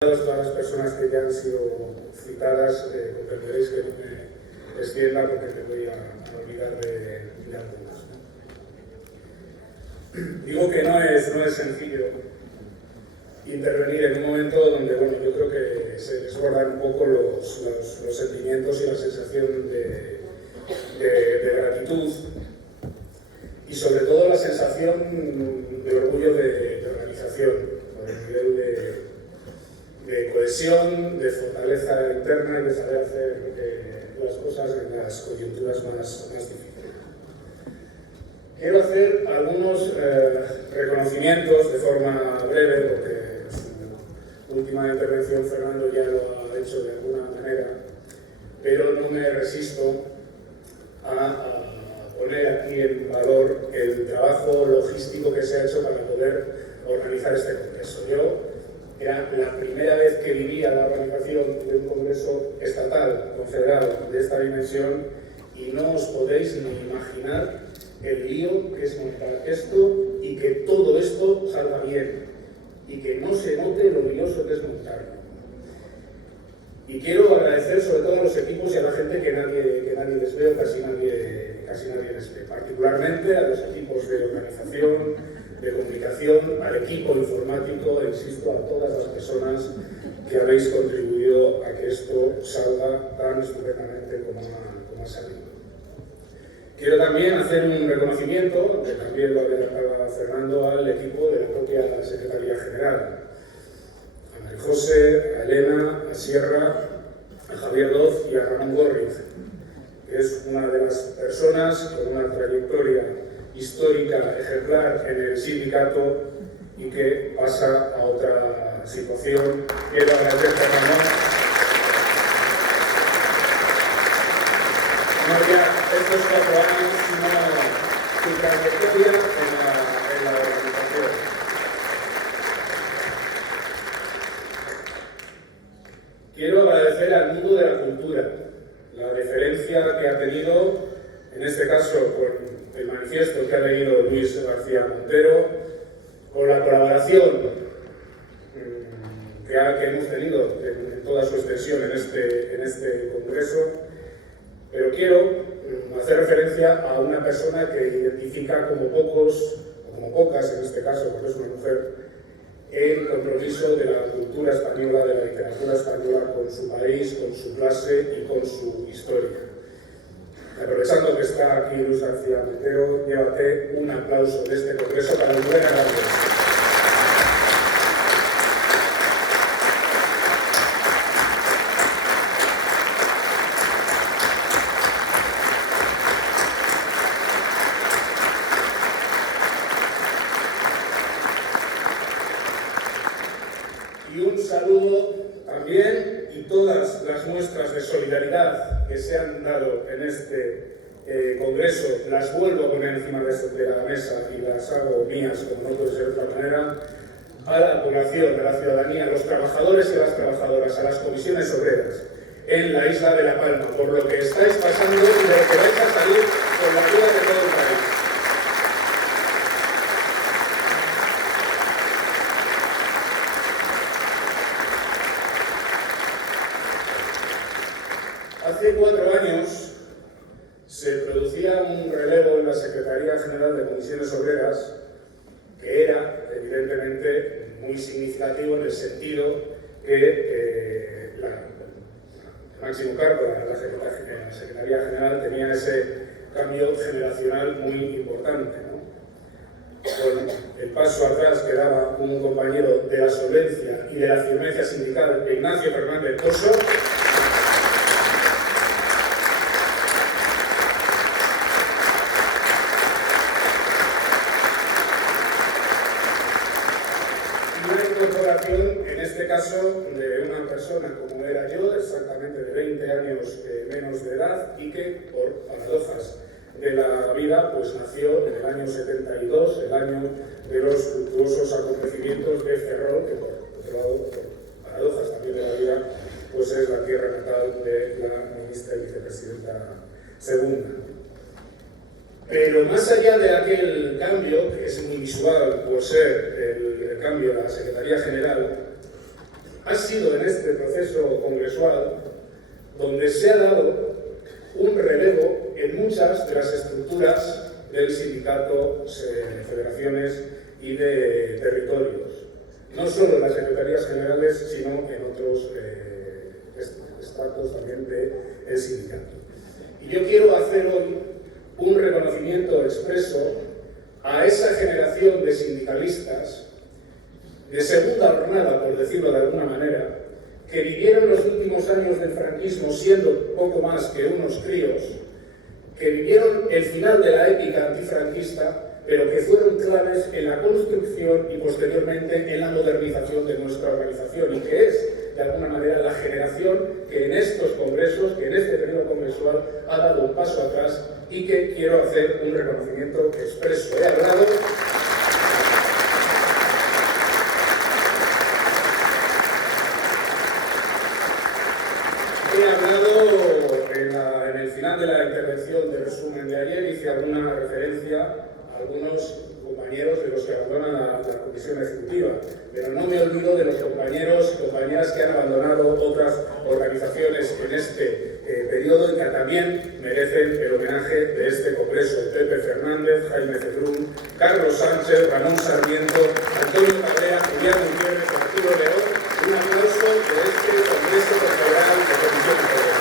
Todas las personas que ya han sido citadas, comprenderéis que no me extienda porque me voy a olvidar de algunas, ¿no? Digo que no es sencillo intervenir en un momento donde, bueno, yo creo que se desbordan un poco los sentimientos y la sensación de gratitud y sobre todo la sensación de orgullo de organización, por el nivel de cohesión, de fortaleza interna y de saber hacer las cosas en las coyunturas más difíciles. Quiero hacer algunos reconocimientos de forma breve, porque su última intervención Fernando ya lo ha hecho de alguna manera, pero no me resisto a poner aquí en valor el trabajo logístico que se ha hecho para poder organizar este congreso. Era la primera vez que vivía la organización de un congreso estatal, confederado, de esta dimensión, y no os podéis ni imaginar el lío que es montar esto y que todo esto salga bien y que no se note lo lioso que es montarlo. Y quiero agradecer sobre todo a los equipos y a la gente que nadie les ve, casi nadie les ve, particularmente a los equipos de organización, de comunicación, al equipo informático, insisto, a todas las personas que habéis contribuido a que esto salga tan estupendamente como ha salido. Quiero también hacer un reconocimiento, que también lo había Fernando, al equipo de la propia Secretaría General, a María José, a Elena, a Sierra, a Javier Doz y a Ramón Gorriz, que es una de las personas con una trayectoria histórica ejemplar en el sindicato y que pasa a otra situación. Quiero agradecer a Ramón. No ya estos 4 años, sino su trayectoria en la organización. Quiero agradecer al mundo de la cultura la deferencia que ha tenido, en este caso con el manifiesto que ha leído Luis García Montero, con la colaboración que hemos tenido en toda su extensión en este congreso, pero quiero hacer referencia a una persona que identifica como pocos, o como pocas en este caso, porque es una mujer, el compromiso de la cultura española, de la literatura española con su país, con su clase y con su historia. Aprovechando que está aquí Luis García Montero, llévate un aplauso de este congreso para el buen Hernández. Y un saludo también y todas las muestras de solidaridad que se han dado en este congreso, las vuelvo a poner encima de la mesa y las hago mías, como no puede ser de otra manera, a la población, a la ciudadanía, a los trabajadores y las trabajadoras, a las comisiones obreras en la isla de La Palma, por lo que estáis pasando y de lo que vais a salir con la ayuda de todo el país. Hace 4 años se producía un relevo en la Secretaría General de Comisiones Obreras que era, evidentemente, muy significativo en el sentido que el máximo cargo de la Secretaría General tenía ese cambio generacional muy importante, ¿no? Con el paso atrás que daba un compañero de la solvencia y de la firmeza sindical, Ignacio Fernández Pozo, en este caso de una persona como era yo, exactamente de 20 años menos de edad y que por paradojas de la vida pues nació en el año 72, el año de los luctuosos acontecimientos de Ferrol, que por otro lado, por paradojas también de la vida, pues es la tierra natal de la ministra y vicepresidenta segunda. Pero más allá de aquel cambio, que es muy visual por ser el cambio de la Secretaría General, ha sido en este proceso congresual donde se ha dado un relevo en muchas de las estructuras del sindicato, federaciones y de territorios. No solo en las secretarías generales, sino en otros estratos también del sindicato. Y yo quiero hacer hoy un reconocimiento expreso a esa generación de sindicalistas de segunda jornada, por decirlo de alguna manera, que vivieron los últimos años del franquismo siendo poco más que unos críos, que vivieron el final de la épica antifranquista, pero que fueron claves en la construcción y posteriormente en la modernización de nuestra organización, y que es, de alguna manera, la generación que en estos congresos, que en este periodo congresual ha dado un paso atrás y que quiero hacer un reconocimiento expreso. He hablado en el final de la intervención de resumen de ayer, hice alguna referencia a algunos compañeros de los que abandonan la comisión ejecutiva, pero no me olvido de los compañeros y compañeras que han abandonado otras organizaciones en este periodo y que también merecen el homenaje de este congreso: Pepe Fernández, Jaime Cedrún, Carlos Sánchez, Ramón Sarmiento, Antonio Cabrera, Julián Gutiérrez, Arturo León. Un aplauso de este congreso federal de Comisión Federal.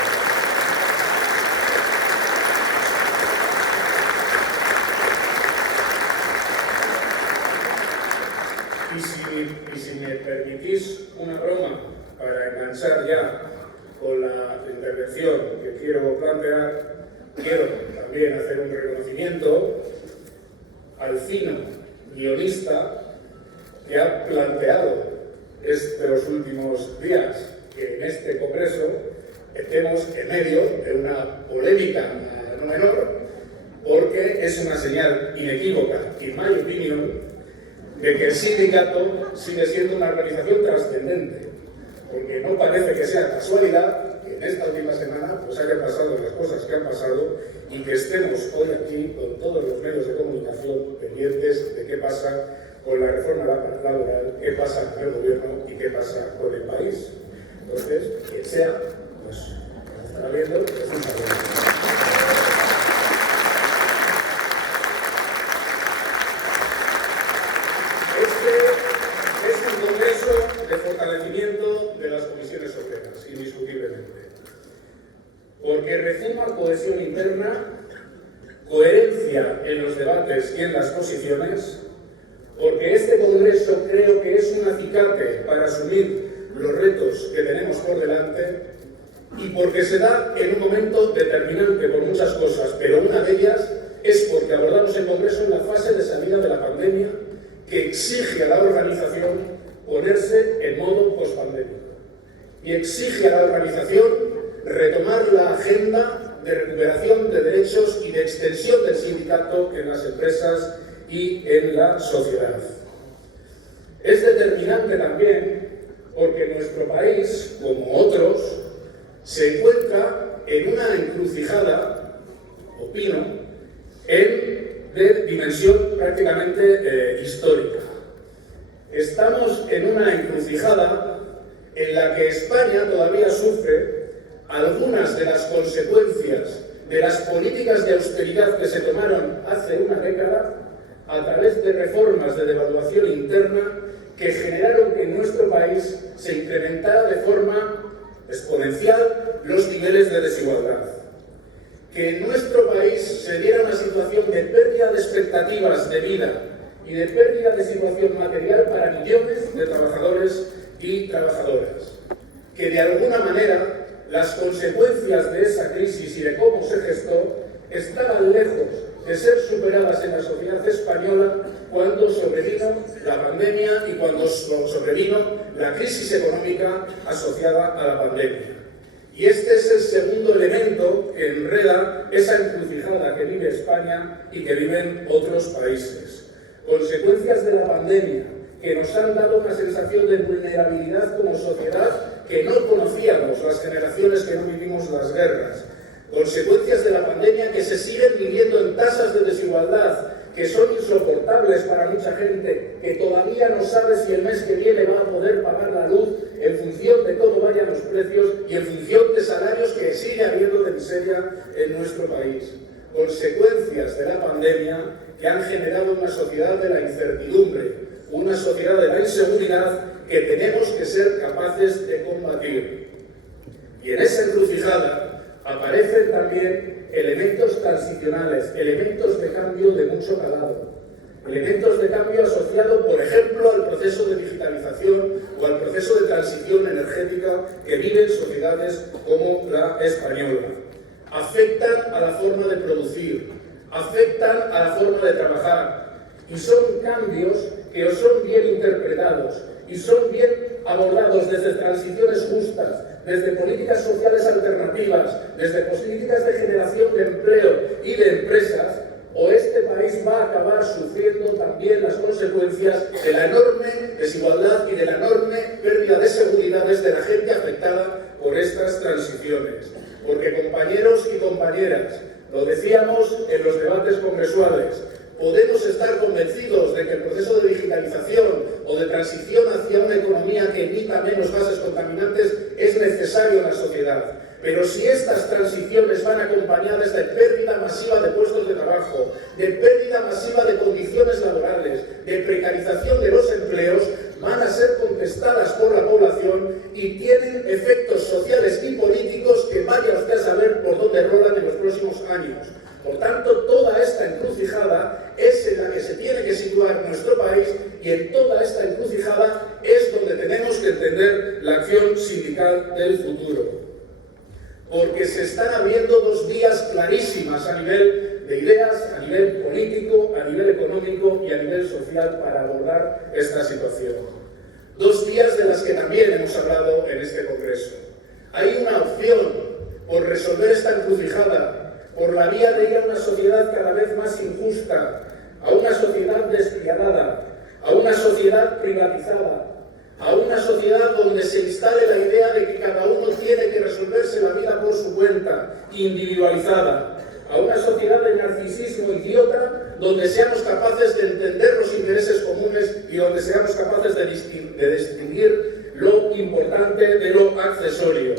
Y si me permitís una broma para enganchar ya con la intervención que quiero plantear, quiero también hacer un reconocimiento al fino guionista que ha planteado estos últimos días que en este congreso estemos en medio de una polémica no menor, porque es una señal inequívoca, in my opinion, de que el sindicato sigue siendo una organización trascendente, porque no parece que sea casualidad que en esta última semana pues hayan pasado las cosas que han pasado y que estemos hoy aquí con todos los medios de comunicación pendientes de qué pasa con la reforma laboral, qué pasa con el gobierno y qué pasa con el país. Entonces, quien sea, pues nos estará viendo, es un saludo. Fortalecimiento de las comisiones obreras, indiscutiblemente, porque refuma cohesión interna, coherencia en los debates y en las posiciones, porque este congreso creo que es un acicate para asumir los retos que tenemos por delante, y porque se da en un momento determinante por muchas cosas, pero una de ellas es porque abordamos el congreso en la fase de salida de la pandemia, que exige a la organización ponerse en modo pospandémico y exige a la organización retomar la agenda de recuperación de derechos y de extensión del sindicato en las empresas y en la sociedad. Es determinante también porque nuestro país, como otros, se encuentra en una encrucijada, opino, de dimensión prácticamente histórica. Estamos en una encrucijada en la que España todavía sufre algunas de las consecuencias de las políticas de austeridad que se tomaron hace una década a través de reformas de devaluación interna que generaron que en nuestro país se incrementara de forma exponencial los niveles de desigualdad. Que en nuestro país se diera una situación de pérdida de expectativas de vida y de pérdida de situación material para millones de trabajadores y trabajadoras. Que de alguna manera las consecuencias de esa crisis y de cómo se gestó estaban lejos de ser superadas en la sociedad española cuando sobrevino la pandemia y cuando sobrevino la crisis económica asociada a la pandemia. Y este es el segundo elemento que enreda esa encrucijada que vive España y que viven otros países. Consecuencias de la pandemia que nos han dado una sensación de vulnerabilidad como sociedad que no conocíamos las generaciones que no vivimos las guerras. Consecuencias de la pandemia que se siguen viviendo en tasas de desigualdad que son insoportables para mucha gente, que todavía no sabe si el mes que viene va a poder pagar la luz en función de cómo vayan los precios y en función de salarios que sigue habiendo de miseria en nuestro país. Consecuencias de la pandemia que han generado una sociedad de la incertidumbre, una sociedad de la inseguridad que tenemos que ser capaces de combatir. Y en esa encrucijada aparecen también elementos transicionales, elementos de cambio de mucho calado, elementos de cambio asociados, por ejemplo, al proceso de digitalización o al proceso de transición energética que viven sociedades como la española. Afectan a la forma de producir, afectan a la forma de trabajar, y son cambios que o son bien interpretados y son bien abordados desde transiciones justas, desde políticas sociales alternativas, desde políticas de generación de empleo y de empresas, o este país va a acabar sufriendo también las consecuencias de la enorme desigualdad y de la enorme pérdida de seguridades de la gente afectada por estas transiciones. Porque, compañeros y compañeras, lo decíamos en los debates congresuales, podemos estar convencidos de que el proceso de digitalización o de transición hacia una economía que emita menos gases contaminantes es necesario en la sociedad. Pero si estas transiciones van acompañadas de pérdida masiva de puestos de trabajo, de pérdida masiva de condiciones laborales, de precarización de los empleos, van a ser contestadas por la población y tienen efectos sociales y políticos que vaya usted a saber por dónde rolan en los próximos años. Por tanto, toda esta encrucijada es en la que se tiene que situar nuestro país y en toda esta encrucijada es donde tenemos que entender la acción sindical del futuro. Porque se están abriendo dos vías clarísimas a nivel de ideas, a nivel político, a nivel económico y a nivel social para abordar esta situación. Dos vías de las que también hemos hablado en este congreso. Hay una opción por resolver esta encrucijada, por la vía de ir a una sociedad cada vez más injusta, a una sociedad despiadada, a una sociedad privatizada, a una sociedad donde se instale la idea de que cada uno tiene que resolverse la vida por su cuenta, individualizada, a una sociedad de narcisismo idiota donde seamos capaces de entender los intereses comunes y donde seamos capaces de distinguir lo importante de lo accesorio.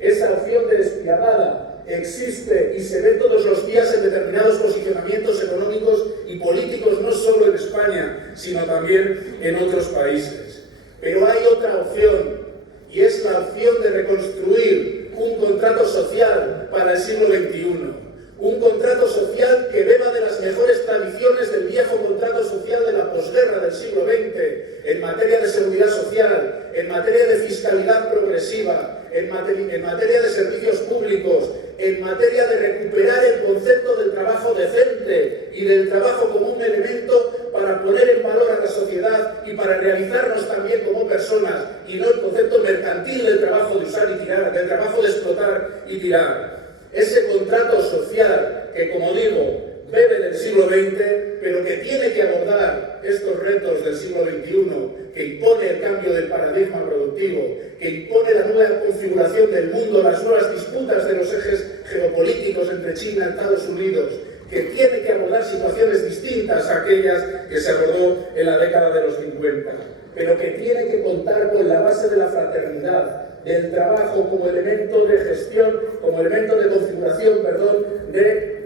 Esa opción de despiadada existe y se ve todos los días en determinados posicionamientos económicos y políticos, no solo en España, sino también en otros países. Pero hay otra opción, y es la opción de reconstruir un contrato social para el siglo XXI. Un contrato social que beba de las mejores tradiciones del viejo contrato social de la posguerra del siglo XX, en materia de seguridad social, en materia de fiscalidad progresiva, en materia de servicios públicos, en materia de recuperar el concepto del trabajo decente y del trabajo como un elemento para poner en valor a la sociedad y para realizarnos también como personas, y no el concepto mercantil del trabajo de usar y tirar, del trabajo de explotar y tirar. Ese contrato social que, como digo, bebe del siglo XX, pero que tiene que abordar estos retos del siglo XXI, que impone el cambio del paradigma productivo, que impone la nueva configuración del mundo, las nuevas disputas de los ejes geopolíticos entre China y Estados Unidos, que tiene que abordar situaciones distintas a aquellas que se abordó en la década de los 50, pero que tiene que contar con la base de la fraternidad, del trabajo como elemento de gestión, como elemento de configuración, de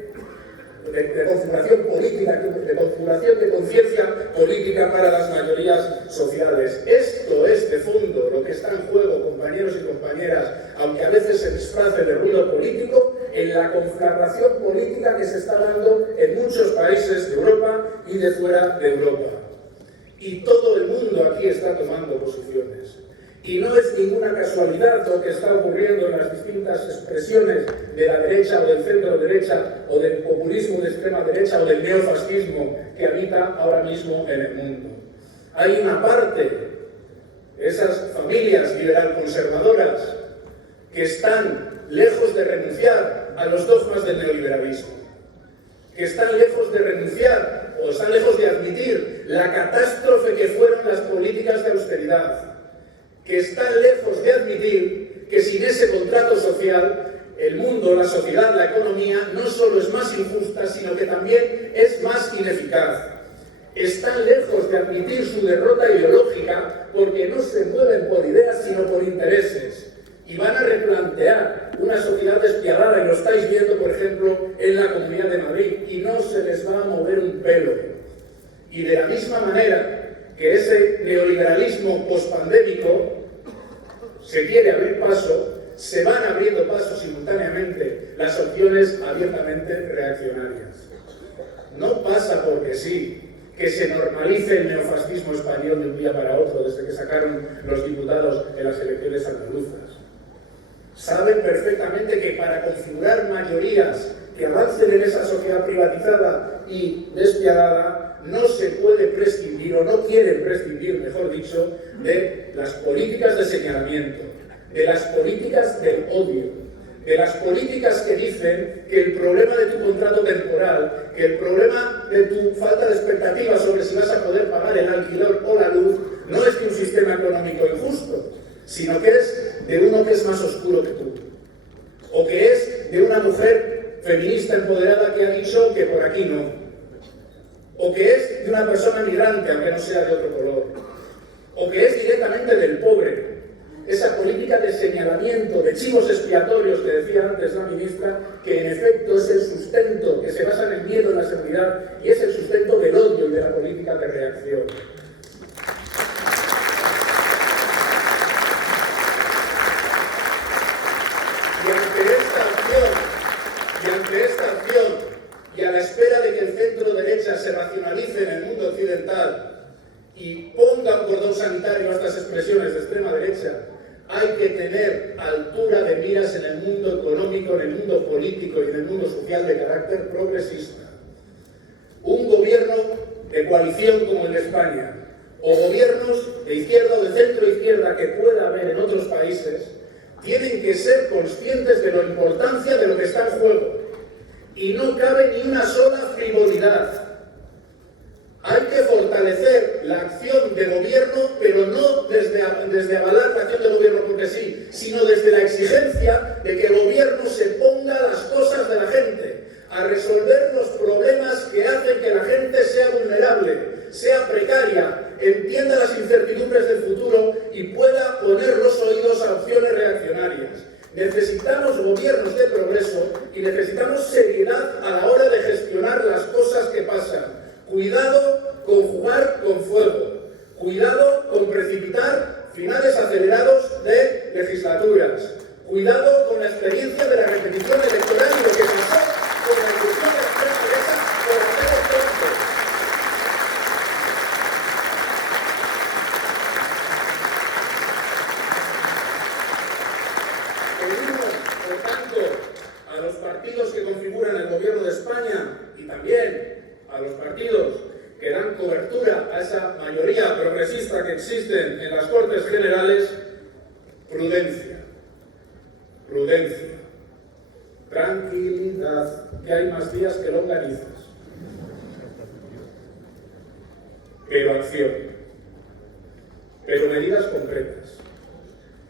configuración política, de configuración de conciencia política para las mayorías sociales. Esto es de fondo lo que está en juego, compañeros y compañeras, aunque a veces se disfrace de ruido político, en la conflagración política que se está dando en muchos países de Europa y de fuera de Europa. Y todo el mundo aquí está tomando posiciones. Y no es ninguna casualidad lo que está ocurriendo en las distintas expresiones de la derecha o del centro derecha o del populismo de extrema derecha o del neofascismo que habita ahora mismo en el mundo. Hay una parte, esas familias liberal conservadoras, que están lejos de renunciar a los dogmas del neoliberalismo, que están lejos de renunciar o están lejos de admitir la catástrofe que fueron las políticas de austeridad, que están lejos de admitir que sin ese contrato social el mundo mundo, la sociedad, la economía, no solo es más injusta, sino que también es más ineficaz. Están lejos de admitir su derrota ideológica porque no se mueven por ideas, sino por intereses. Y van a replantear una sociedad despiadada, y lo estáis viendo, por ejemplo, en la Comunidad de Madrid, y no se les va a mover un pelo. Y de la misma manera que ese neoliberalismo pospandémico se quiere abrir paso, se van abriendo paso simultáneamente las opciones abiertamente reaccionarias. No pasa porque sí que se normalice el neofascismo español de un día para otro, desde que sacaron los diputados en las elecciones andaluzas. Saben perfectamente que para configurar mayorías que avancen en esa sociedad privatizada y despiadada, no se puede prescindir, o no quieren prescindir, mejor dicho, de las políticas de señalamiento, de las políticas del odio, de las políticas que dicen que el problema de tu contrato temporal, que el problema de tu falta de expectativas sobre si vas a poder pagar el alquiler o la luz, no es de un sistema económico injusto, sino que es de uno que es más oscuro que tú, o que es de una mujer feminista empoderada que ha dicho que por aquí no, o que es de una persona migrante, aunque no sea de otro color, o que es directamente del pobre. Esa política de señalamiento, de chivos expiatorios que decía antes la ministra, que en efecto es el sustento, que se basa en el miedo, en la seguridad, y es el sustento del odio y de la política de reacción. Y ante esta acción, y a la espera de que el centro derecha se racionalice en el mundo occidental y ponga un cordón sanitario a estas expresiones de extrema derecha, hay que tener altura de miras en el mundo económico, en el mundo político y en el mundo social de carácter progresista. Un gobierno de coalición como el de España, o gobiernos de izquierda o de centro-izquierda que pueda haber en otros países, tienen que ser conscientes de la importancia de lo que está en juego. Y no cabe ni una sola frivolidad. Hay que fortalecer la acción de gobierno, pero no desde avalar la acción de gobierno porque sí, sino desde la exigencia de que el gobierno se ponga las cosas de la gente, a resolver los problemas que hacen que la gente sea vulnerable, sea precaria, entienda las incertidumbres del futuro y pueda poner los oídos a opciones reaccionarias. Necesitamos gobiernos de progreso y necesitamos seriedad a la hora de gestionar las cosas que pasan. Cuidado con jugar con fuego, cuidado con precipitar finales acelerados de legislaturas, cuidado con la experiencia de la repetición electoral y lo que pasó con la elección de la extrema derecha por hacer el frente. Pedimos, por tanto, a los partidos que configuran el gobierno de España y también a los partidos que dan cobertura a esa mayoría progresista que existen en las Cortes Generales, prudencia, prudencia, tranquilidad, que hay más días que longanizas, pero acción, pero medidas concretas,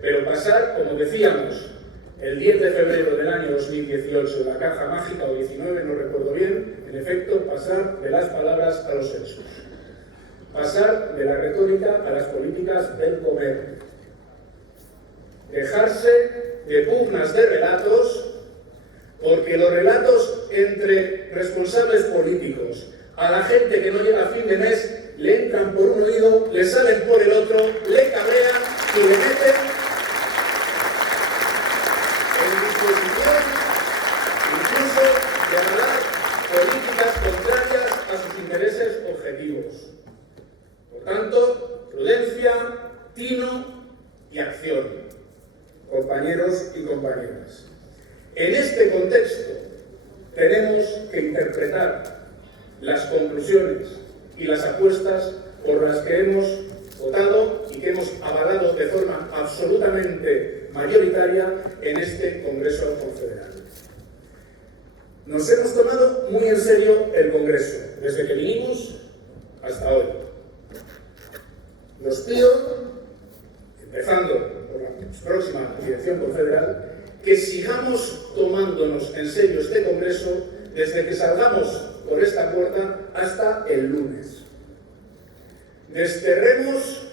pero pasar, como decíamos, el 10 de febrero del año 2018, la caja mágica, o 19, no recuerdo bien, en efecto, pasar de las palabras a los hechos. Pasar de la retórica a las políticas del comer. Dejarse de pugnas de relatos, porque los relatos entre responsables políticos a la gente que no llega a fin de mes le entran por un oído, le salen por el otro, le cabrean y le meten incluso de avalar políticas contrarias a sus intereses objetivos. Por tanto, prudencia, tino y acción, compañeros y compañeras. En este contexto tenemos que interpretar las conclusiones y las apuestas por las que hemos votado y que hemos avalado de forma absolutamente mayoritaria en este Congreso Confederal. Nos hemos tomado muy en serio el Congreso, desde que vinimos hasta hoy. Os pido, empezando por la próxima dirección confederal, que sigamos tomándonos en serio este congreso desde que salgamos por esta puerta hasta el lunes. Desterremos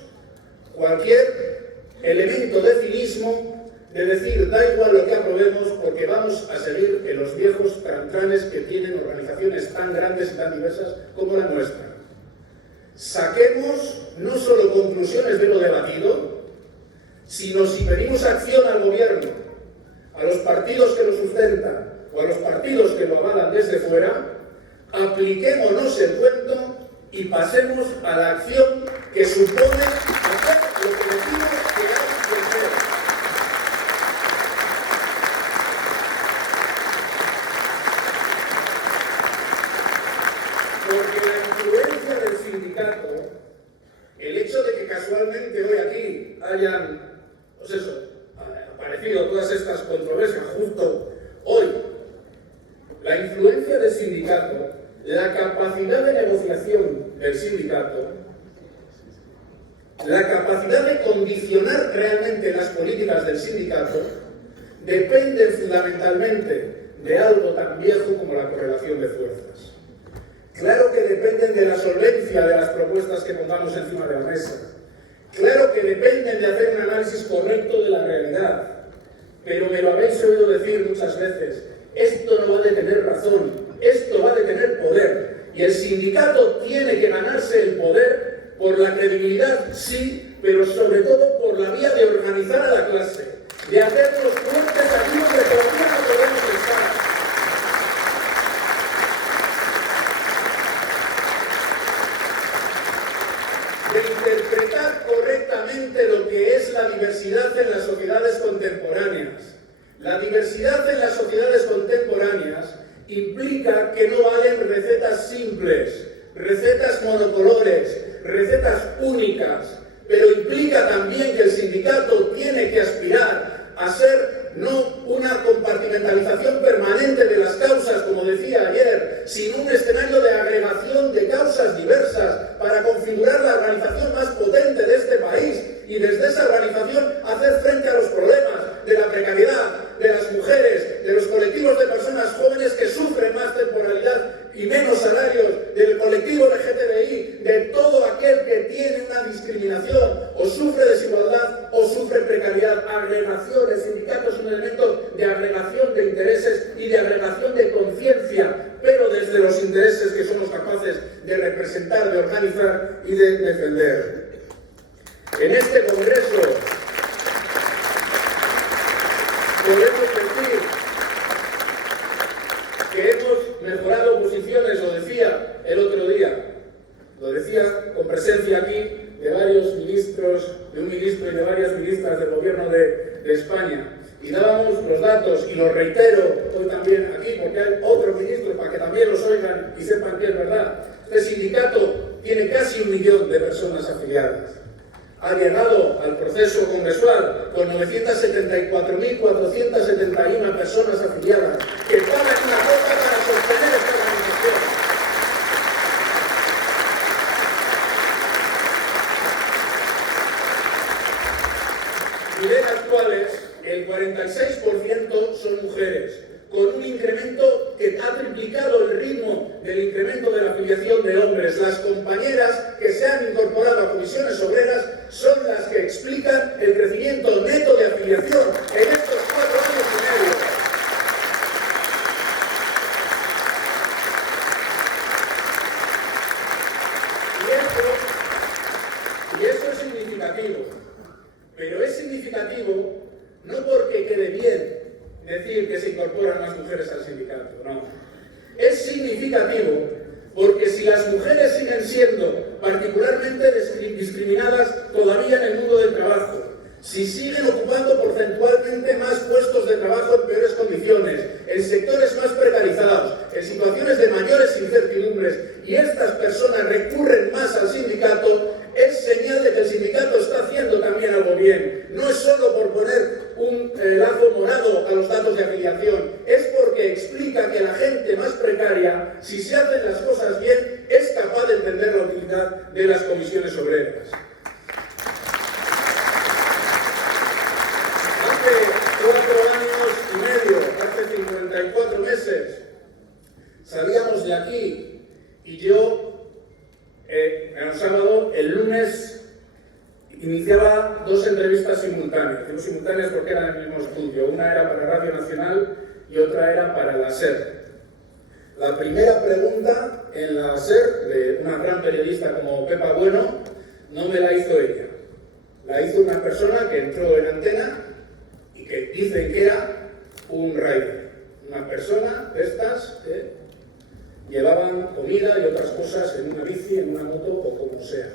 cualquier elemento de cinismo de decir da igual lo que aprobemos porque vamos a seguir en los viejos trantranes que tienen organizaciones tan grandes y tan diversas como la nuestra. Saquemos no solo conclusiones de lo debatido, sino si pedimos acción al gobierno, a los partidos que lo sustentan o a los partidos que lo avalan desde fuera, apliquémonos el cuento y pasemos a la acción que supone hacer lo que decimos que hay que hacer. Porque la influencia del sindicato, el hecho de que casualmente hoy aquí hayan, aparecido todas estas controversias justo hoy, la influencia del sindicato, la capacidad de negociación del sindicato, la capacidad de condicionar realmente las políticas del sindicato, dependen fundamentalmente de algo tan viejo como la correlación de fuerzas. Claro que dependen de la solvencia de las propuestas que pongamos encima de la mesa. Claro que dependen de hacer un análisis correcto de la realidad. Pero me lo habéis oído decir muchas veces, esto no va de tener razón, esto va de tener poder. Y el sindicato tiene que ganarse el poder por la credibilidad, sí, pero sobre todo por la vía de organizar a la clase, de hacer los puentes allí donde todavía no podemos estar. De interpretar correctamente lo que es la diversidad en las sociedades contemporáneas. La diversidad en las sociedades contemporáneas implica que no valen recetas simples, recetas monocolores, recetas únicas, pero implica también que el sindicato tiene que aspirar a ser no una compartimentalización permanente de las causas, como decía ayer, sino un escenario de agregación de causas diversas para configurar la organización más potente de este país y desde esa organización hacer frente a los problemas de la precariedad, de las mujeres, de los colectivos de personas jóvenes que sufren más temporalidad y menos salarios, del colectivo LGTBI, de todo aquel que tiene una discriminación o sufre desigualdad o sufre precariedad. Agregación, el sindicato es un elemento de agregación de intereses y de agregación de conciencia, pero desde los intereses que somos capaces de representar, de organizar y de defender. En este congreso podemos decir que hemos mejorado posiciones, lo decía el otro día, lo decía con presencia aquí de varios ministros, de un ministro y de varias ministras del gobierno de España, y dábamos los datos, y los reitero hoy también aquí, porque hay otros ministros para que también los oigan y sepan que es verdad. Este sindicato tiene casi 1 millón de personas afiliadas. Ha llegado al proceso congresual con 974.471 personas afiliadas que pagan una cuota para sostener esta organización. Y de las cuales el 46% son mujeres, con un incremento que ha triplicado el ritmo del incremento de la afiliación de hombres. Las compañeras que se han incorporado a comisiones obreras son las que explican el crecimiento neto de afiliación en estos 4 años y medio. Y eso es significativo, pero es significativo no porque quede bien decir que se incorporan más mujeres al sindicato, no. Es significativo porque si las mujeres siguen siendo particularmente discriminadas todavía en el mundo del trabajo, si siguen ocupando porcentualmente más puestos de trabajo en peores condiciones, en sectores más precarizados, en situaciones de mayores incertidumbres, y estas personas recurren más al sindicato, es señal de que el sindicato está haciendo también algo bien. No es solo por poner un lazo morado a los datos de afiliación, es porque explica que la gente más precaria, si se hacen las cosas bien, es capaz de entender la utilidad de las comisiones obreras. Hace 4 años 44 meses. Salíamos de aquí y yo, el sábado, el lunes, iniciaba 2 entrevistas simultáneas. Digo simultáneas porque eran en el mismo estudio. Una era para Radio Nacional y otra era para la SER. La primera pregunta en la SER, de una gran periodista como Pepa Bueno, no me la hizo ella. La hizo una persona que entró en antena y que dicen que era un rider. Una persona de estas que llevaban comida y otras cosas en una bici, en una moto o como sea.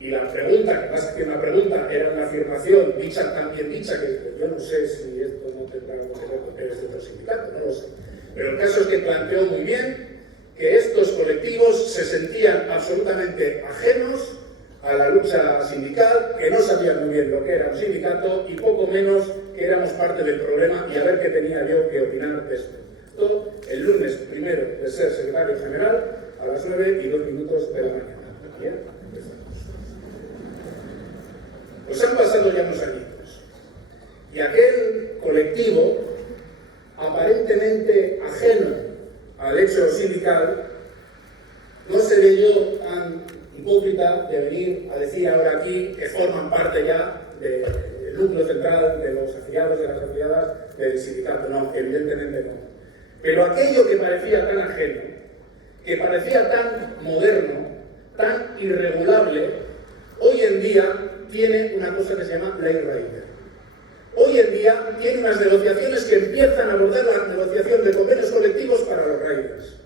Y la pregunta, que más que una pregunta, era una afirmación dicha, tan bien dicha, que yo no sé si esto no tendrá algo que ver con que eres de otro sindicato, no lo sé. Pero el caso es que planteó muy bien que estos colectivos se sentían absolutamente ajenos a la lucha sindical, que no sabían muy bien lo que era un sindicato y poco menos que éramos parte del problema y a ver qué tenía yo que opinar de esto. Esto el lunes 1 de ser secretario general a las 9:02 de la mañana. ¿Bien? Pues han pasado ya unos añitos y aquel colectivo aparentemente ajeno al hecho sindical no seré yo tan hipócrita de venir a decir ahora aquí que forman parte ya del núcleo central de los afiliados, de las afiliadas del sindicato. No, evidentemente no. Pero aquello que parecía tan ajeno, que parecía tan moderno, tan irregulable, hoy en día tiene una cosa que se llama Ley Rider. Hoy en día tiene unas negociaciones que empiezan a abordar la negociación de convenios colectivos para los riders.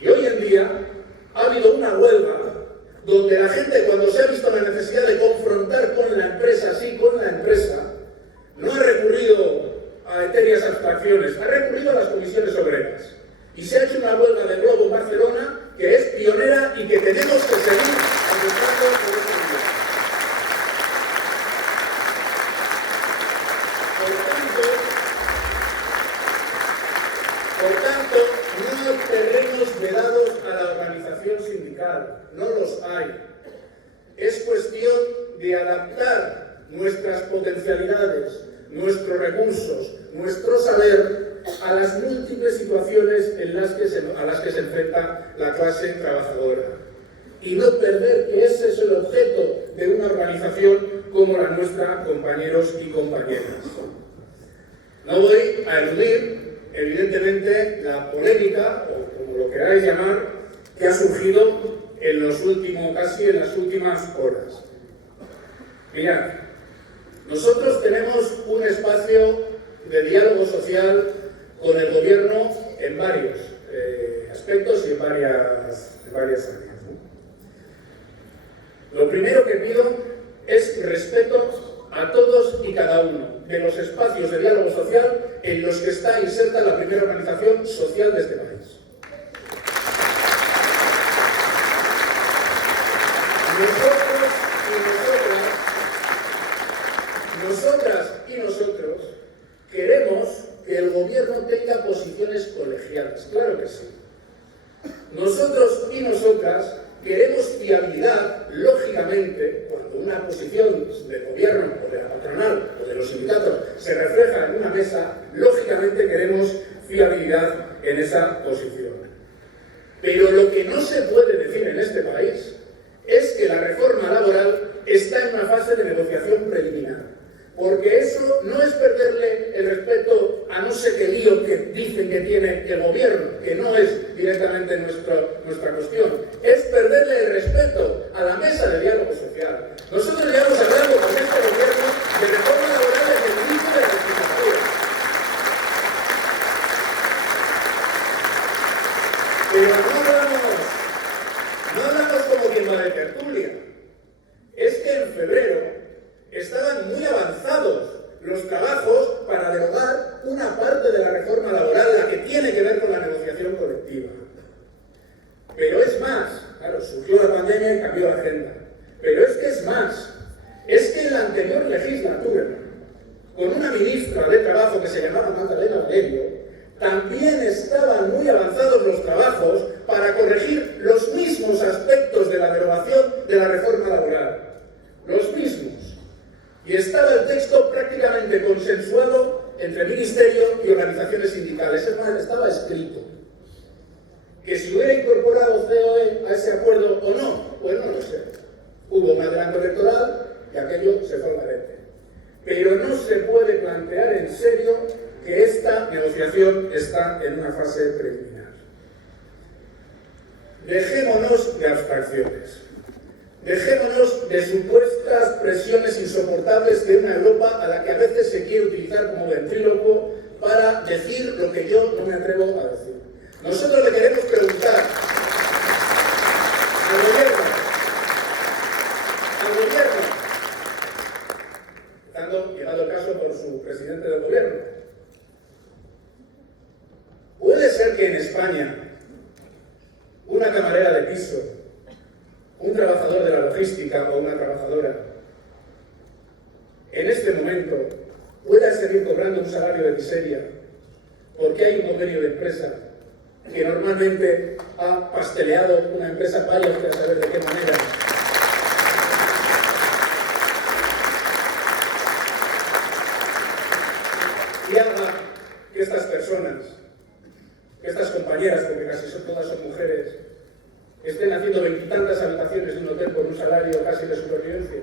Y hoy en día ha habido una huelga donde la gente, cuando se ha visto la necesidad de confrontar con la empresa, sí, con la empresa, no ha recurrido a etéreas abstracciones, ha recurrido a las comisiones obreras. Y se ha hecho una huelga de Globo en Barcelona que es pionera y que tenemos que seguir apostando por ese día. Por tanto, no hay terrenos vedados a la organización sindical, no los hay. Es cuestión de adaptar nuestras potencialidades, nuestros recursos, nuestro saber a las múltiples situaciones a las que se enfrenta la clase trabajadora. Y no perder que ese es el objeto de una organización como la nuestra, compañeros y compañeras. No voy a eludir, evidentemente, la polémica, o como lo queráis llamar, que ha surgido en las últimas horas. Mirad, nosotros tenemos un espacio de diálogo social con el gobierno en varios aspectos y en varias áreas, ¿no? Lo primero que pido es respeto a todos y cada uno de los espacios de diálogo social en los que está inserta la primera organización social de este país. Nosotras y nosotros queremos que el gobierno tenga posiciones colegiadas, claro que sí. Nosotros y nosotras queremos fiabilidad, lógicamente, cuando una posición del gobierno o de la patronal o de los sindicatos se refleja en una mesa, lógicamente queremos fiabilidad en esa posición. Pero lo que no se puede decir en este país es que la reforma laboral está en una fase de negociación preliminar. Porque eso no es perderle el respeto a no sé qué lío que dicen que tiene el gobierno, que no es directamente nuestra cuestión. Es perderle el respeto a la mesa de diálogo social. Nosotros llevamos hablando con este gobierno de reforma laboral desde el inicio de la legislatura. Pero no hablamos como quien va de tertulia. Es que en febrero estaban muy avanzados los trabajos para derogar una parte de la reforma laboral, la que tiene que ver con la negociación colectiva. Pero es más, claro, surgió la pandemia y cambió la agenda. Pero es que es más, es que en la anterior legislatura, con una ministra de Trabajo que se llamaba Magdalena Valerio, también estaban muy avanzados los trabajos para corregir los mismos aspectos de la derogación de la reforma laboral. Los mismos. Y estaba el texto prácticamente consensuado entre ministerio y organizaciones sindicales. Es más, estaba escrito que si hubiera incorporado COE a ese acuerdo o no, pues no lo sé. Hubo un adelanto electoral y aquello se fue al garete. Pero no se puede plantear en serio que esta negociación está en una fase preliminar. Dejémonos de abstracciones. Dejémonos de supuestas presiones insoportables de una Europa a la que a veces se quiere utilizar como ventrílocuo para decir lo que yo no me atrevo a decir. Nosotros le queremos preguntar al gobierno, llegado el caso por su presidente del gobierno, ¿puede ser que en España una camarera de piso, un trabajador de la logística o una trabajadora, en este momento pueda seguir cobrando un salario de miseria porque hay un convenio de empresa que normalmente ha pasteleado una empresa, vaya usted a saber de qué manera? Y haga que estas personas, que estas compañeras, porque casi todas son mujeres, estén haciendo veintitantas habitaciones de un hotel por un salario casi de supervivencia,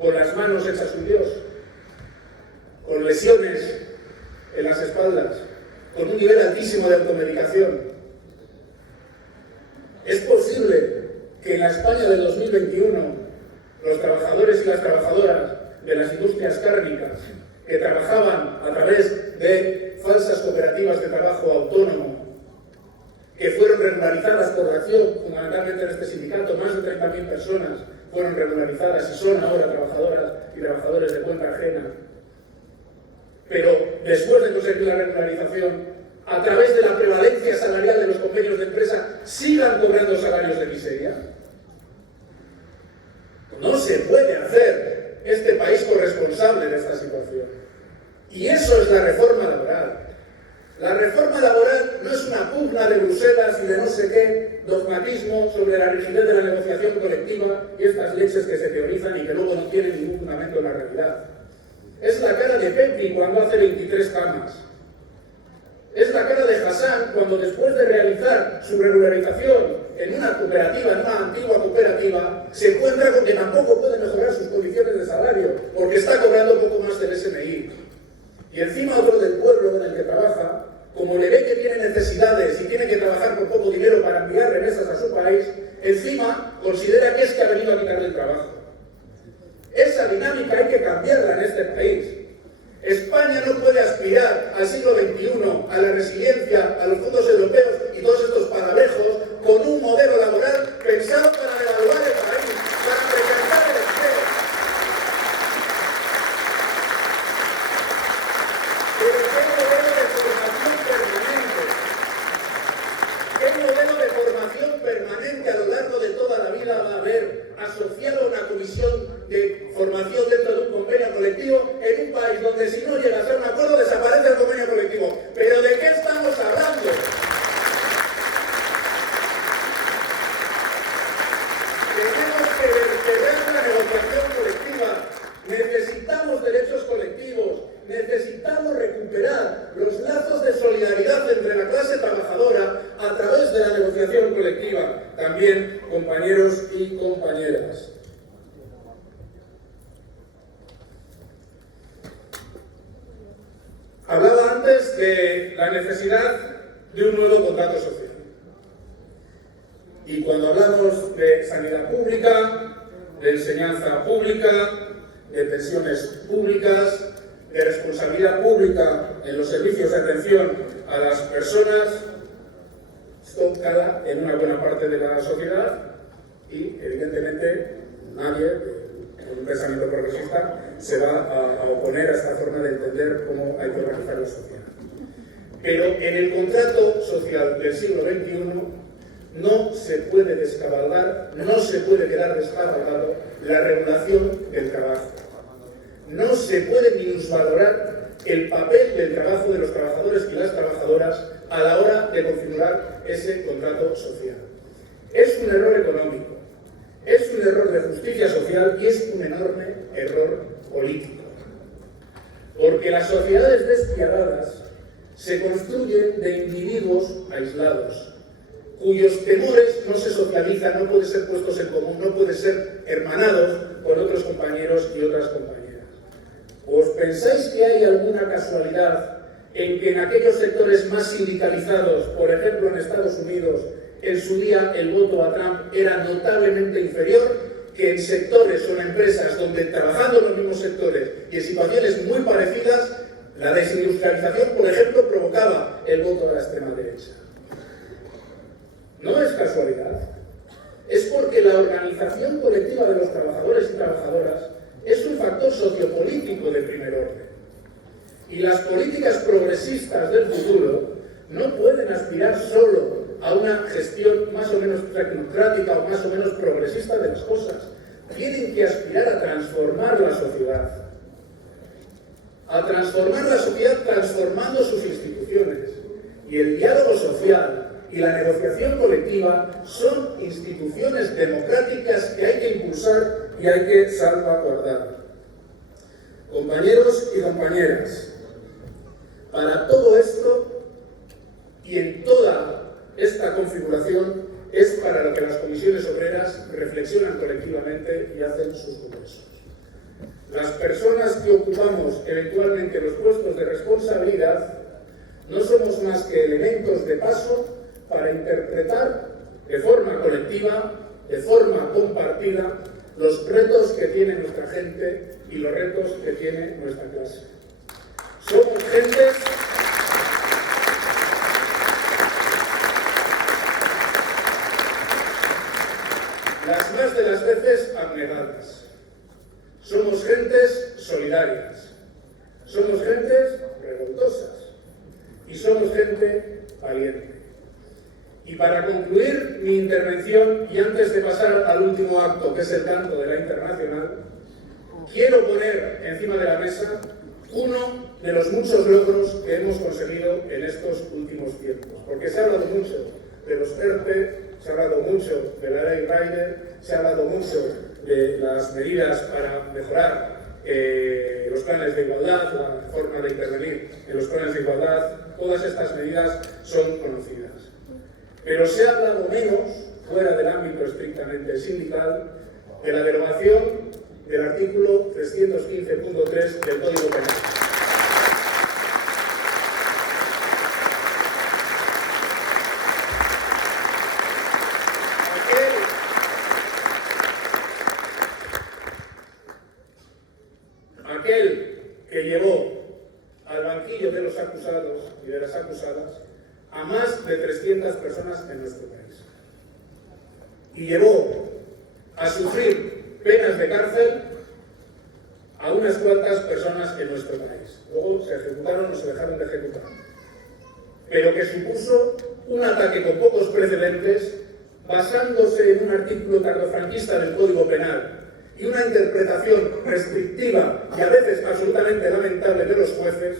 con las manos hechas un dios, con lesiones en las espaldas, con un nivel altísimo de automedicación. ¿Es posible que en la España del 2021 los trabajadores y las trabajadoras de las industrias cárnicas que trabajaban a través de falsas cooperativas de trabajo autónomo, que fueron regularizadas por la acción, fundamentalmente en este sindicato, más de 30.000 personas fueron regularizadas y son ahora trabajadoras y trabajadores de cuenta ajena, pero después de conseguir la regularización, a través de la prevalencia salarial de los convenios de empresa, sigan cobrando salarios de miseria? No se puede hacer este país corresponsable de esta situación. Y eso es la reforma laboral. La reforma laboral no es una pugna de Bruselas y de no sé qué dogmatismo sobre la rigidez de la negociación colectiva y estas leches que se teorizan y que luego no tienen ningún fundamento en la realidad. Es la cara de Pepi cuando hace 23 camas. Es la cara de Hassan cuando después de realizar su regularización en una cooperativa, en una antigua cooperativa, se encuentra con que tampoco puede mejorar sus condiciones de salario porque está cobrando poco más del SMI. Y encima otro del pueblo en el que trabaja, como le ve que tiene necesidades y tiene que trabajar por poco dinero para enviar remesas a su país, encima considera que es que ha venido a quitarle el trabajo. Esa dinámica hay que cambiarla en este país. España no puede aspirar al siglo XXI, a la resiliencia, a los fondos europeos y todos estos palabrejos con un modelo laboral pensado para devaluar el país, para precarizar el empleo. Pero ¿qué modelo de formación permanente? ¿Qué modelo de formación permanente a lo largo de toda la vida va a haber asociado a una comisión de formación dentro de un convenio colectivo en un país donde si no llega a ser un acuerdo desaparece el convenio colectivo? ¿Pero de qué estamos hablando? Tenemos que vertebrar la negociación colectiva. Necesitamos derechos colectivos. Necesitamos recuperar los lazos de solidaridad entre la clase trabajadora a través de la negociación colectiva. También, compañeros y compañeras. Hablaba antes de la necesidad de un nuevo contrato social. Y cuando hablamos de sanidad pública, de enseñanza pública, de pensiones públicas, de responsabilidad pública en los servicios de atención a las personas, esto cala en una buena parte de la sociedad y, evidentemente, nadie con un pensamiento progresista se va a oponer a esta forma de entender cómo hay que organizar la sociedad. Pero en el contrato social del siglo XXI no se puede descabalgar, no se puede quedar descabalgado la regulación del trabajo. No se puede minusvalorar el papel del trabajo de los trabajadores y las trabajadoras a la hora de configurar ese contrato social. Es un error económico, es un error de justicia social y es un enorme error político. Porque las sociedades despiadadas se construyen de individuos aislados, cuyos temores no se socializan, no pueden ser puestos en común, no pueden ser hermanados con otros compañeros y otras compañeras. ¿Os pensáis que hay alguna casualidad en que en aquellos sectores más sindicalizados, por ejemplo en Estados Unidos, en su día el voto a Trump era notablemente inferior que en sectores o en empresas donde trabajando en los mismos sectores y en situaciones muy parecidas, la desindustrialización, por ejemplo, provocaba el voto a la extrema derecha? No es casualidad, es porque la organización colectiva de los trabajadores y trabajadoras es un factor sociopolítico de primer orden. Y las políticas progresistas del futuro no pueden aspirar solo a una gestión más o menos tecnocrática o más o menos progresista de las cosas. Tienen que aspirar a transformar la sociedad. A transformar la sociedad transformando sus instituciones. Y el diálogo social y la negociación colectiva son instituciones democráticas que hay que impulsar y hay que salvaguardar. Compañeros y compañeras, para todo esto y en toda esta configuración es para lo que las comisiones obreras reflexionan colectivamente y hacen sus congresos. Las personas que ocupamos eventualmente los puestos de responsabilidad no somos más que elementos de paso para interpretar de forma colectiva, de forma compartida, los retos que tiene nuestra gente y los retos que tiene nuestra clase. Somos gentes las más de las veces abnegadas. Somos gentes solidarias. Somos gentes revoltosas. Y somos gente valiente. Y para concluir mi intervención, y antes de pasar al último acto, que es el canto de la Internacional, quiero poner encima de la mesa uno de los muchos logros que hemos conseguido en estos últimos tiempos. Porque se ha hablado mucho de los ERTE, se ha hablado mucho de la ley Rider, se ha hablado mucho de las medidas para mejorar los planes de igualdad, la forma de intervenir en los planes de igualdad. Todas estas medidas son conocidas. Pero se ha hablado menos, fuera del ámbito estrictamente sindical, de la derogación del artículo 315.3 del Código Penal. Aquel que llevó al banquillo de los acusados y de las acusadas a más de 300 personas en nuestro país. Y llevó a sufrir penas de cárcel a unas cuantas personas en nuestro país. Luego se ejecutaron o se dejaron de ejecutar. Pero que supuso un ataque con pocos precedentes, basándose en un artículo tardofranquista del Código Penal y una interpretación restrictiva y a veces absolutamente lamentable de los jueces,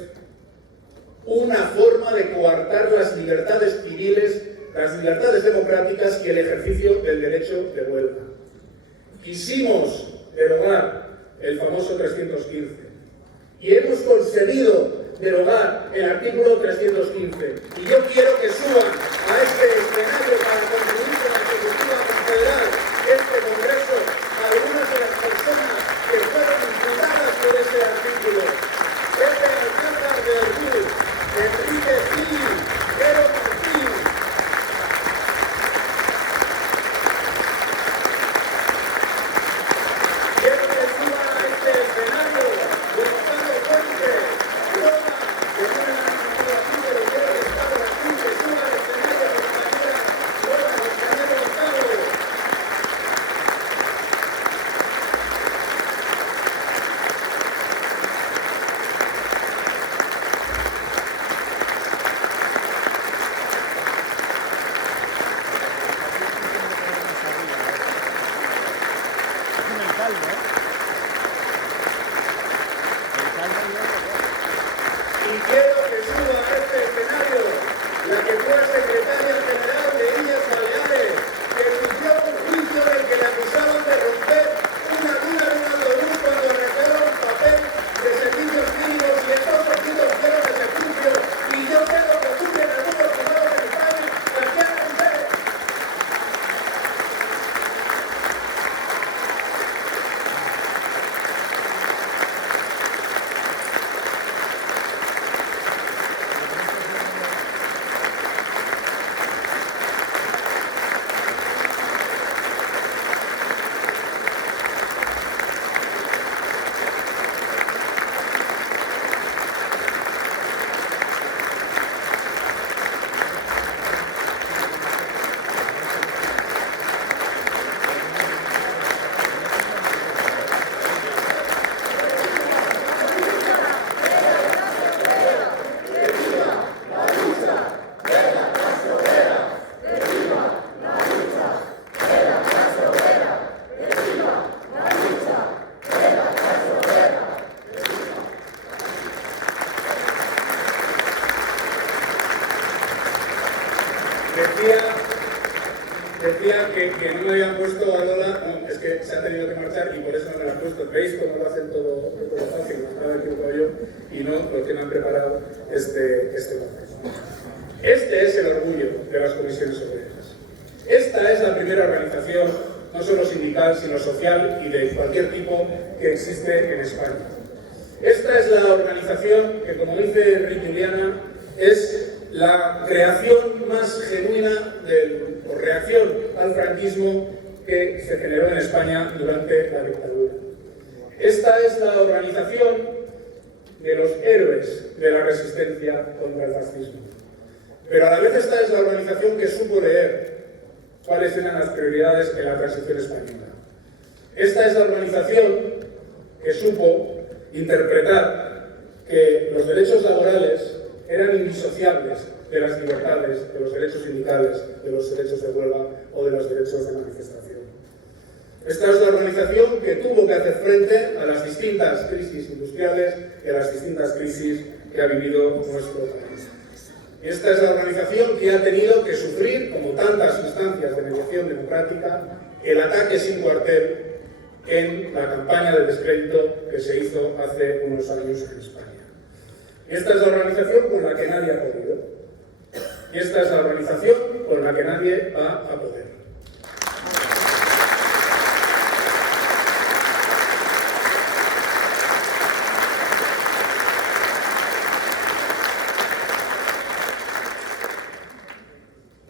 una forma de coartar las libertades civiles, las libertades democráticas y el ejercicio del derecho de huelga. Quisimos derogar el famoso 315 y hemos conseguido derogar el artículo 315. Y yo quiero que suban a este escenario para contribuir con la Ejecutiva Confederal, este Congreso, algunas de las personas que fueron imputadas por ese artículo. Pepe Alcázar de Ortiz, Enrique Gil, Pedro Martín. Quiero que suban a este escenario Gonzalo Fuentes, Roma, que tiene una manipulación de los del Estado aquí, que suba al escenario compañera Roma, compañero Gonzalo. Decía que no me habían puesto a Lola, no, es que se ha tenido que marchar y por eso no me la han puesto. ¿Veis cómo lo hacen todo fácil? Me estaba equivocado yo y no lo que me han preparado este papel. Este es el orgullo de las comisiones obreras. Esta es la primera organización, no solo sindical, sino social y de cualquier tipo que existe en España. Esta es la organización que, como dice Enrique Juliana, es la creación más genuina o reacción al franquismo que se generó en España durante la dictadura. Esta es la organización de los héroes de la resistencia contra el fascismo. Pero a la vez esta es la organización que supo leer cuáles eran las prioridades en la transición española. Esta es la organización que supo interpretar que los derechos laborales eran indisociables de las libertades, de los derechos sindicales, de los derechos de huelga o de los derechos de manifestación. Esta es la organización que tuvo que hacer frente a las distintas crisis industriales y a las distintas crisis que ha vivido nuestro país. Y esta es la organización que ha tenido que sufrir, como tantas instancias de mediación democrática, el ataque sin cuartel en la campaña de descrédito que se hizo hace unos años en España. Y esta es la organización con la que nadie ha podido. Y esta es la organización con la que nadie va a poder.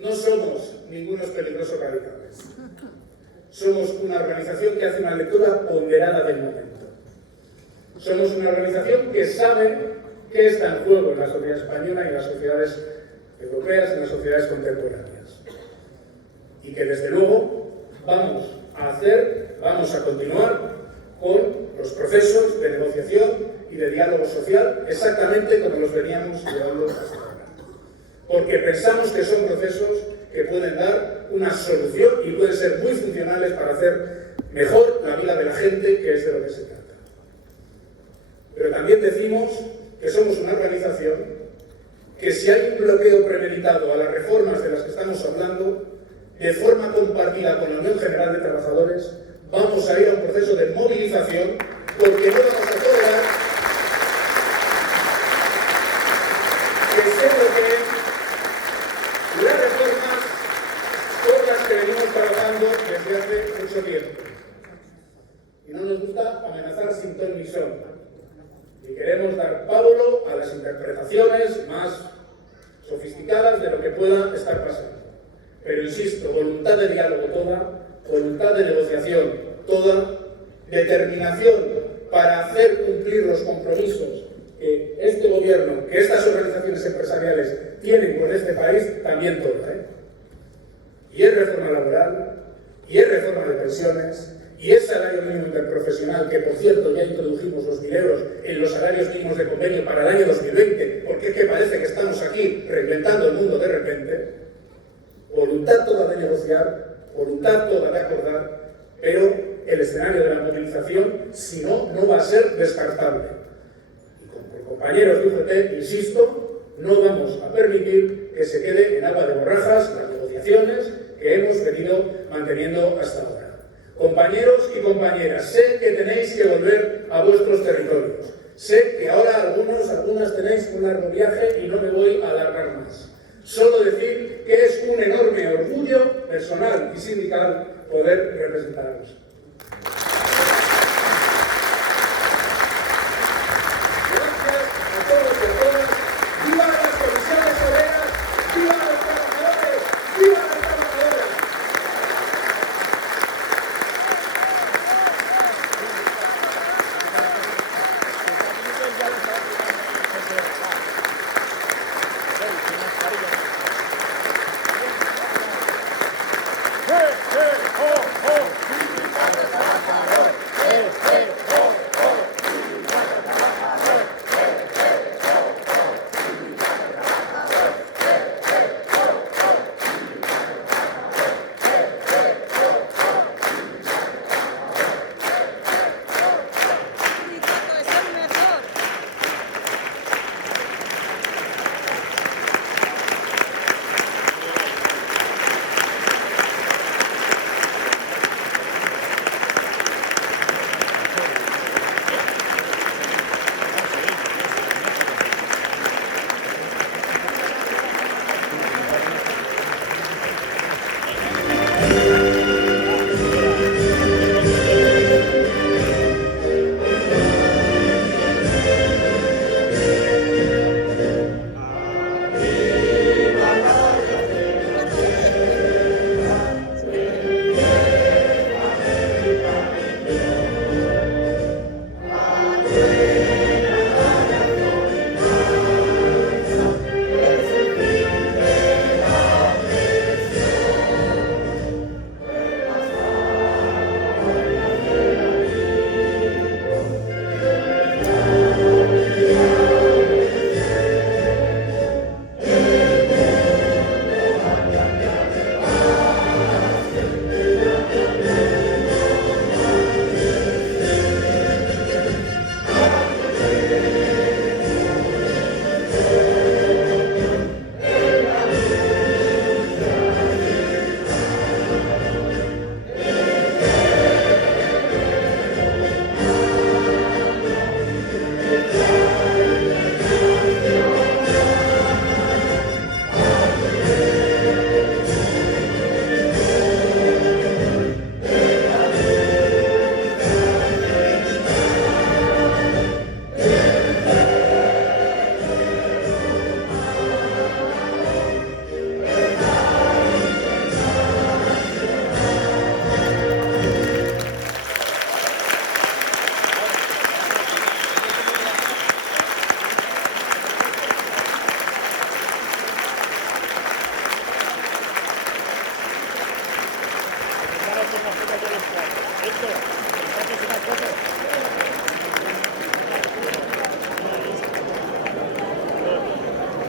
No somos ningunos peligrosos radicales. Somos una organización que hace una lectura ponderada del momento. Somos una organización que sabe qué está en juego en la sociedad española y en las sociedades europeas, en las sociedades contemporáneas. Y que desde luego vamos a continuar con los procesos de negociación y de diálogo social exactamente como los veníamos llevando hasta ahora. Porque pensamos que son procesos que pueden dar una solución y pueden ser muy funcionales para hacer mejor la vida de la gente, que es de lo que se trata. Pero también decimos que somos una organización que si hay un bloqueo premeditado a las reformas de las que estamos hablando, de forma compartida con la Unión General de Trabajadores, vamos a ir a un proceso de movilización porque no vamos a tolerar que se bloqueen las reformas por las que venimos trabajando desde hace mucho tiempo. Y no nos gusta amenazar sin ton ni son. Y queremos dar pábulo a las interpretaciones más sofisticadas de lo que pueda estar pasando. Pero insisto, voluntad de diálogo toda, voluntad de negociación toda, determinación para hacer cumplir los compromisos que este gobierno, que estas organizaciones empresariales tienen con este país, también toda. Y es reforma laboral, y es reforma de pensiones, y es salario mínimo interprofesional, que por cierto ya introdujimos los 1.000 euros en los salarios mínimos de convenio para el año 2020, porque es que parece que estamos aquí reinventando el mundo de repente. Voluntad toda de negociar, voluntad toda de acordar, pero el escenario de la movilización, si no, no va a ser descartable. Y como compañeros de UGT, insisto, no vamos a permitir que se quede en agua de borrajas las negociaciones que hemos venido manteniendo hasta ahora. Compañeros y compañeras, sé que tenéis que volver a vuestros territorios. Sé que ahora algunas tenéis un largo viaje y no me voy a alargar más. Solo decir que es un enorme orgullo personal y sindical poder representaros.